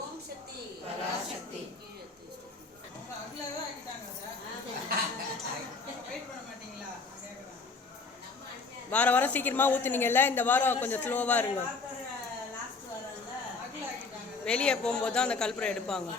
ஓம் சக்தி. பராசக்தி. அவங்க அவ்வளோவே ஆக்கிட்டாங்க sir wait பண்ண மாட்டீங்களா கேட்குறேன் வார வாரம் சீக்கிரமா ஊத்துனீங்கல்ல இந்த வாரம் கொஞ்சம் ஸ்லோவா இருங்க. வெளியே போகும்போது தான் அந்த கல்புரம் எடுப்பாங்க.